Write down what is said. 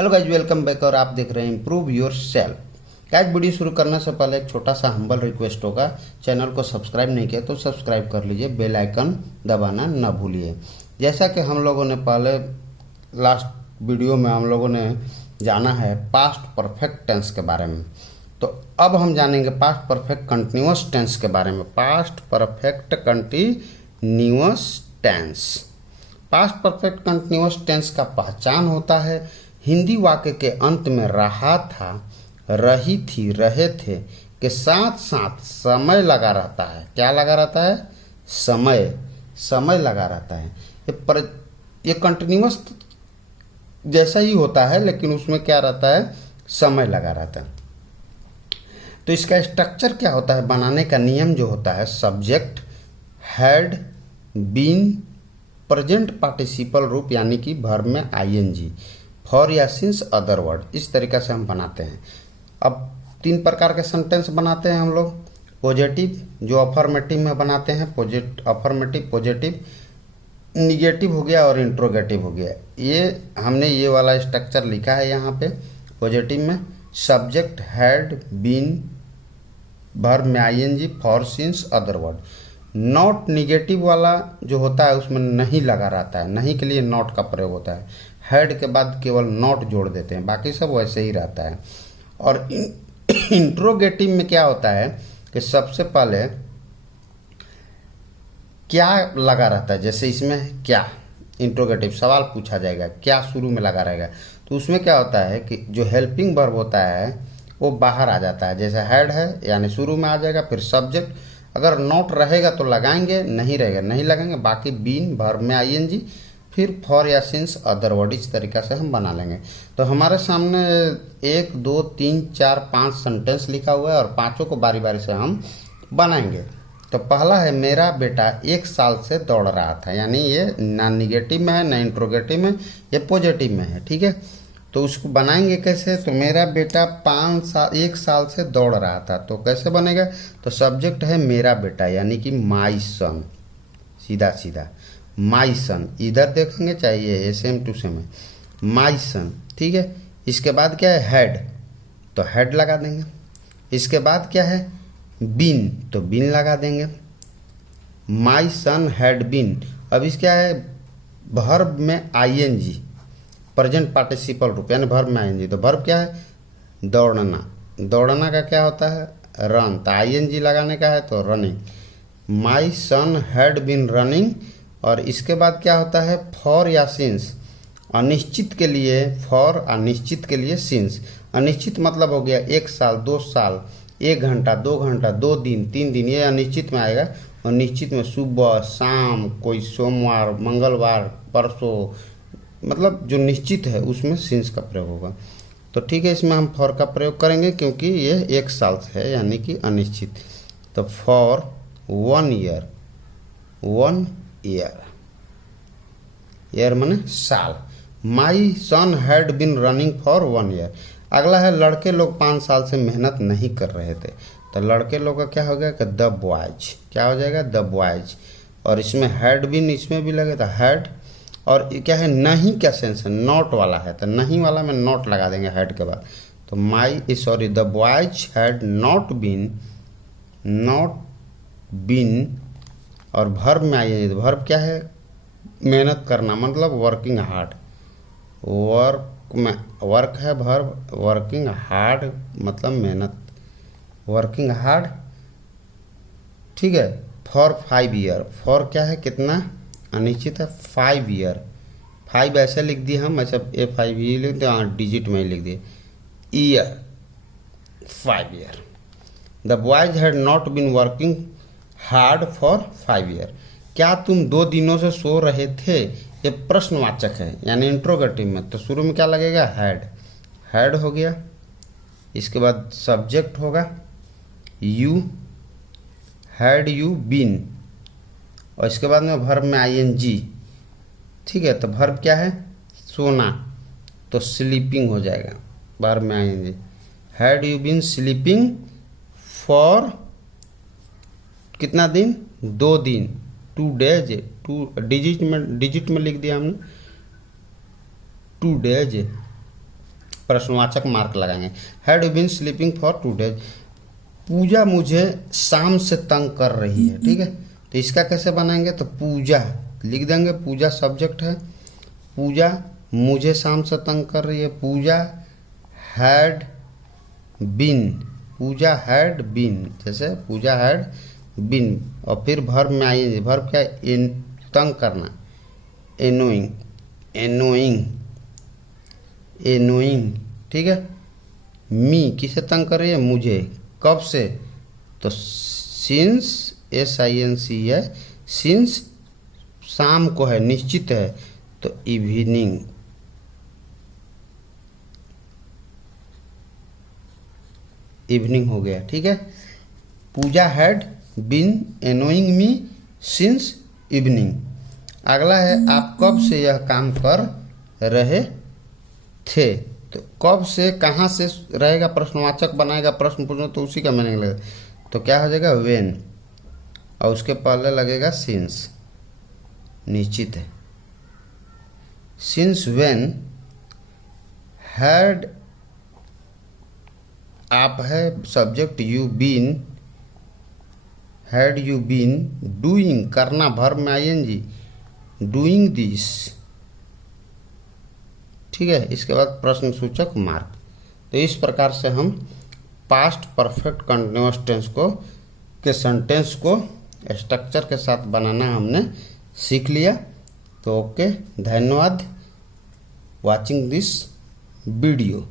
Hello guys, welcome back. और आप देख रहे हैं improve your self. Guys, video शुरू करने से पहले एक छोटा सा हम्बल रिक्वेस्ट होगा। चैनल को सब्सक्राइब नहीं किया तो सब्सक्राइब कर लीजिए, बेल आइकन दबाना ना भूलिए। जैसा कि हम लोगों ने पहले लास्ट वीडियो में हम लोगों ने जाना है पास्ट परफेक्ट टेंस के बारे में, तो अब हम जानेंगे पास्ट परफेक्ट कंटिन्यूअस टेंस के बारे में। Past perfect continuous tense. Past perfect continuous tense का पहचान होता है हिंदी वाक्य के अंत में रहा था, रही थी, रहे थे के साथ साथ समय लगा रहता है। क्या लगा रहता है? समय लगा रहता है। ये कंटिन्यूअस जैसा ही होता है, लेकिन उसमें क्या रहता है? समय लगा रहता है। तो इसका स्ट्रक्चर क्या होता है? बनाने का नियम जो होता है, subject, had, been, present participle रूप यानी कि वर्ब में आईएनजी, फॉर या सिंस, अदर वर्ड, इस तरीक़ा से हम बनाते हैं। अब 3 प्रकार के सेंटेंस बनाते हैं हम लोग। पॉजिटिव जो अफर्मेटिव में बनाते हैं, अफर्मेटिव, पॉजिटिव, निगेटिव हो गया और इंट्रोगेटिव हो गया। ये हमने ये वाला स्ट्रक्चर लिखा है यहाँ पे। पॉजिटिव में सब्जेक्ट, हैड, बीन, वर्ब में ING, for, since, other word. Not negative वाला जो होता है उसमें नहीं लगा रहता है, नहीं के लिए नॉट का प्रयोग होता है। हैड के बाद केवल नॉट जोड़ देते हैं, बाकी सब वैसे ही रहता है। और इंट्रोगेटिव में क्या होता है कि सबसे पहले क्या लगा रहता है। जैसे इसमें क्या, इंट्रोगेटिव सवाल पूछा जाएगा, क्या शुरू में लगा रहेगा, तो उसमें क्या होता है कि जो हेल्पिंग वर्ब होता है वो बाहर आ जाता है। जैसे हैड है यानी शुरू में आ जाएगा, फिर सब्जेक्ट, अगर नॉट रहेगा तो लगाएंगे, नहीं रहेगा नहीं लगाएंगे, बाकी बीन, वर्ब में आईएनजी, फिर फॉर या सिंस, अदर वर्ड। इस तरीक़ा से हम बना लेंगे। तो हमारे सामने 1 2 3 4 5 सेंटेंस लिखा हुआ है और पांचों को बारी बारी से हम बनाएंगे। तो पहला है, मेरा बेटा 1 साल से दौड़ रहा था, यानी ये ना निगेटिव में है ना इंट्रोगेटिव में, ये पॉजिटिव में है। ठीक है, तो उसको बनाएंगे कैसे? तो मेरा बेटा 1 साल से दौड़ रहा था, तो कैसे बनेगा? तो सब्जेक्ट है मेरा बेटा यानी कि माई सन, सीधा सीधा माई सन। इधर देखेंगे चाहिए, ये सेम टू सेम है, माई सन। ठीक है, इसके बाद क्या है? हैड, तो हैड लगा देंगे। इसके बाद क्या है? बीन, तो बीन लगा देंगे। माई सन हैड बीन। अब इस क्या है? वर्ब में आईएनजी, प्रेजेंट पार्टिसिपल रूप यानी वर्ब में आईएनजी। तो वर्ब क्या है? दौड़ना। दौड़ना का क्या होता है? रन, तो आईएनजी लगाने का है तो running. My son had been running. और इसके बाद क्या होता है? फॉर या सिंस, अनिश्चित के लिए फॉर, अनिश्चित के लिए सिंस। अनिश्चित मतलब हो गया 1 साल, 2 साल, 1 घंटा, 2 घंटा, 2 दिन, 3 दिन, ये अनिश्चित में आएगा। और निश्चित में सुबह, शाम, कोई सोमवार, मंगलवार, परसों, मतलब जो निश्चित है उसमें सिंस का प्रयोग होगा। तो ठीक है, इसमें हम फॉर का प्रयोग करेंगे क्योंकि ये 1 साल से है यानी कि अनिश्चित। तो फॉर 1 ईयर, 1 ईयर माने साल। My son had been running for 1 year. अगला है, लड़के लोग 5 साल से मेहनत नहीं कर रहे थे। तो लड़के लोग का क्या हो गया कि द बॉयज, क्या हो जाएगा? The boys. और इसमें हैड बिन, इसमें भी लगे तो हैड। और क्या है? नहीं क्या सेंस है? नॉट वाला है, तो नहीं वाला में नॉट लगा देंगे हैड के बाद। तो the boys had not been. और वर्ब में आइए, तो वर्ब क्या है? मेहनत करना, मतलब वर्किंग हार्ड। वर्क है वर्ब, वर्किंग हार्ड मतलब मेहनत, वर्किंग हार्ड। ठीक है, फॉर 5 ईयर। फॉर क्या है? कितना? अनिश्चित है। 5 ईयर, 5 ऐसे लिख दिए हम, ऐसा A5 ही लिख दिए, हाँ डिजिट में ही लिख दिए, year, 5 year. The boys had not been working hard for 5 year. क्या तुम 2 दिनों से सो रहे थे? ये प्रश्नवाचक है यानी इंट्रोगेटिव में, तो शुरू में क्या लगेगा? हैड, हैड हो गया। इसके बाद सब्जेक्ट होगा यू, हैड यू बीन। और इसके बाद में वर्ब में आईएनजी। ठीक है, तो वर्ब क्या है? सोना, तो स्लीपिंग हो जाएगा, वर्ब में ING. Had you been sleeping for कितना दिन? 2 दिन, 2 डेज, 2 डिजिट में लिख दिया हमने, 2 डेज। प्रश्नवाचक मार्क लगाएंगे। Had you been sleeping for 2 days, Puja मुझे शाम से तंग कर रही है। ठीक है, तो इसका कैसे बनाएंगे, तो पूजा लिख देंगे, पूजा सब्जेक्ट है, पूजा मुझे शाम से तंग कर रही है, Pooja had been, Pooja had been, जैसे पूजा हैड बीन, और फिर वर्ब में आइए, वर्ब क्या है, तंग करना, एनोइंग, एनोइंग, एनोइंग। ठीक है, मी किसे तंग कर रही है, मुझे, कब से, तो सिंस, SINC है, सिंस शाम को है, निश्चित है, तो इवनिंग, इवनिंग हो गया। ठीक है, Pooja had been annoying me since evening. अगला है आप कब से यह काम कर रहे थे, तो कब से कहाँ से रहेगा, प्रश्नवाचक बनाएगा, प्रश्न पूछो तो उसी का मीनिंग लगेगा, तो क्या हो जाएगा, व्हेन, और उसके पहले लगेगा सिंस, निश्चित है, सिंस व्हेन हैड, आप है subject, you been, had you been doing, करना वर्ब में ING, डूइंग दिस। ठीक है, इसके बाद प्रश्न सूचक मार्क। तो इस प्रकार से हम पास्ट परफेक्ट कंटिन्यूअस टेंस को के सेंटेंस को स्ट्रक्चर के साथ बनाना हमने सीख लिया। तो ओके, धन्यवाद वाचिंग दिस वीडियो।